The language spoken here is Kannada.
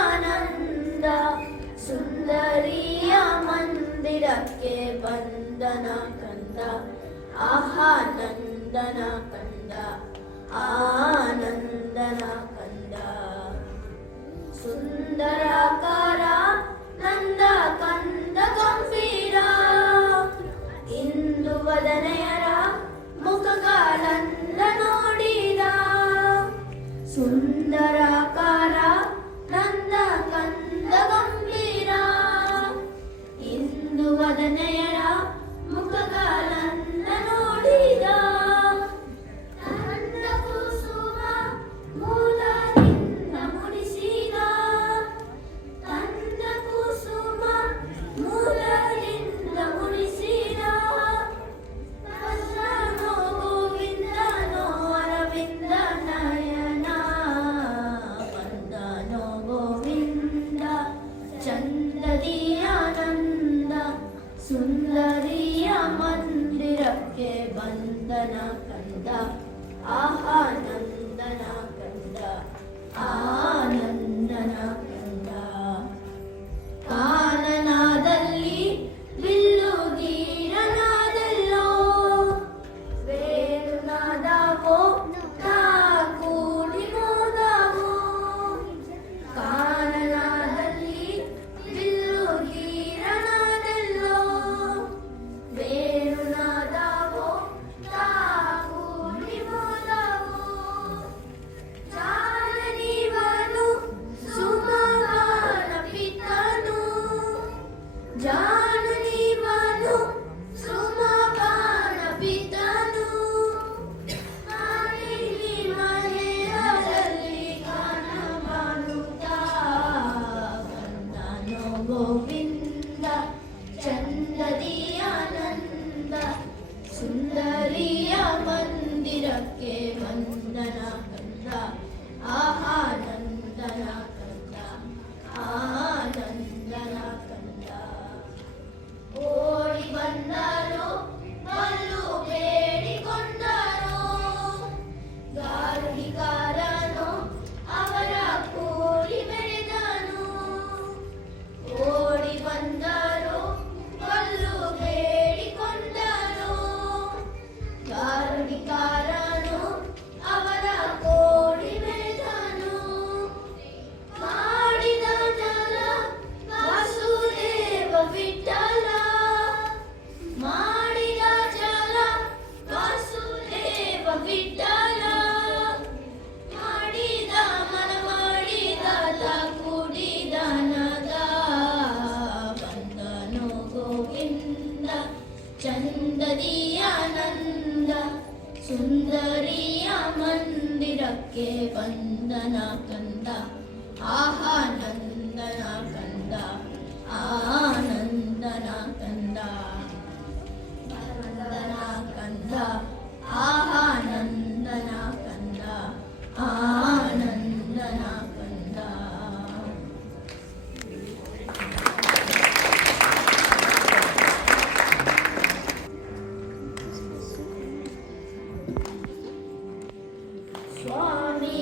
ಆನಂದ ಸುಂದರಿಯ ಮಂದಿರಕ್ಕೆ ಬಂದನ ಕಂದ ಆಹಾ ನಂದನ ಕಂದ ಆನಂದನ ಕಂದ ಸುಂದರಾಕಾರ ನಂದ ಕಂದ ಗಂಭೀರ ಇಂದು ವದನೆಯರ ಮುಖಗಳನ್ನ ನೋಡಿದ ಸುಂದರಾಕಾರ ನಂದ ಕಂದ ಗಂಭೀರ ಇಂದು ವದನೆಯರ ಮುಖಗಳನ್ನ ನೋಡಿದ ನನ್ನ ಕುಸುಮ ಮೂಲದಿಂದ ಮುಡಿಸಿದ ನನ್ನ ಕುಸುಮ ಮೂಲದಿಂದ ಮುಡಿಸಿದ ಕಲ್ಲನೋ ಗೋವಿಂದನೋ ಅರವಿಂದ ನಯನ ಬಂದನೋ ಗೋವಿಂದ ಚಂದದಿ ಆನಂದ ಸುಂದರಿಯ ಮಂದಿರಕ್ಕೆ ಬಂದನ ಕಂದ ಆಹಾ ನಂದನ ಕಂದ ಆನಂದನ ಕಂದ ಕಾನನಾದಲ್ಲಿ ಬಿಲ್ಲುಗೀರನಾದಲ್ಲೋ ವೇಣುನಾದವೋ ಕೂಡಿ ಮೋದವೋ ಕಾನನಾದಲ್ಲಿ ಬಿಲ್ಲುಗೀರನಾದಲ್ಲೋ ವೇಣುನಾದವೋ ಕೂಡಿ ಮೋದವೋ ಜಾನನಿವನು ಸುಮಗಾನ ಪಿತನು ಜಾನನಿವನು ಸುಮಗಾನ ಪಿತನು ನಾನಿಲ್ಲಿ ಮನೆಯಲ್ಲಿ ಗಾನ ಮಾಡುತ್ತಾ ಬಂದನೋ ಗೋವಿಂದ ಚಂದದಿ ಆನಂದ ಸುಂದರಿಯ ಮಂದಿರಕ್ಕೆ ಬಂದನ ಕಂದ ಆಹಾ ನಂದನ ಕಂದ ಆನಂದನ ಕಂದ ಓಡಿ ಬಂದರು ಬಲ್ಲು ಬೇಡಿಕೊಂಡರು ಗಾರುಡಿಕಾರನು ಅವರ ಕೂಡಿ ಬೆಳೆದನು ಓಡಿ ಬಂದರು ಬಲ್ಲು ಬೇಡಿಕೊಂಡರು ಗಾರುಡಿಕಾರನು ಅವರ ಕೋಡಿ ಬೆಳೆದನು ಮಾಡಿದ ಜಲ ವಾಸುದೇವ ವಿಠಲ ಮಾಡಿದ ಜಲ ವಾಸುದೇವ ವಿಠಲ ಮಾಡಿದ ಮನ ಮಾಡಿದ ಕುಡಿದ ನದ ಬಂದನೋ ಗೋವಿಂದ ಚಂದದಿ ಆನಂದ ಸುಂದರಿಯ ಮಂದಿರಕ್ಕೆ ಬಂದನ ಕಂದ ಆಹಾ ನಂದನ ಕಂದ ಆನಂದನ ಕಂದ ನಂದನ ಕಂದ ಆಹಾ ನಂದನ ಕಂದ ಆನಂದನ ಕಂದ ಸ್ವಾಮಿ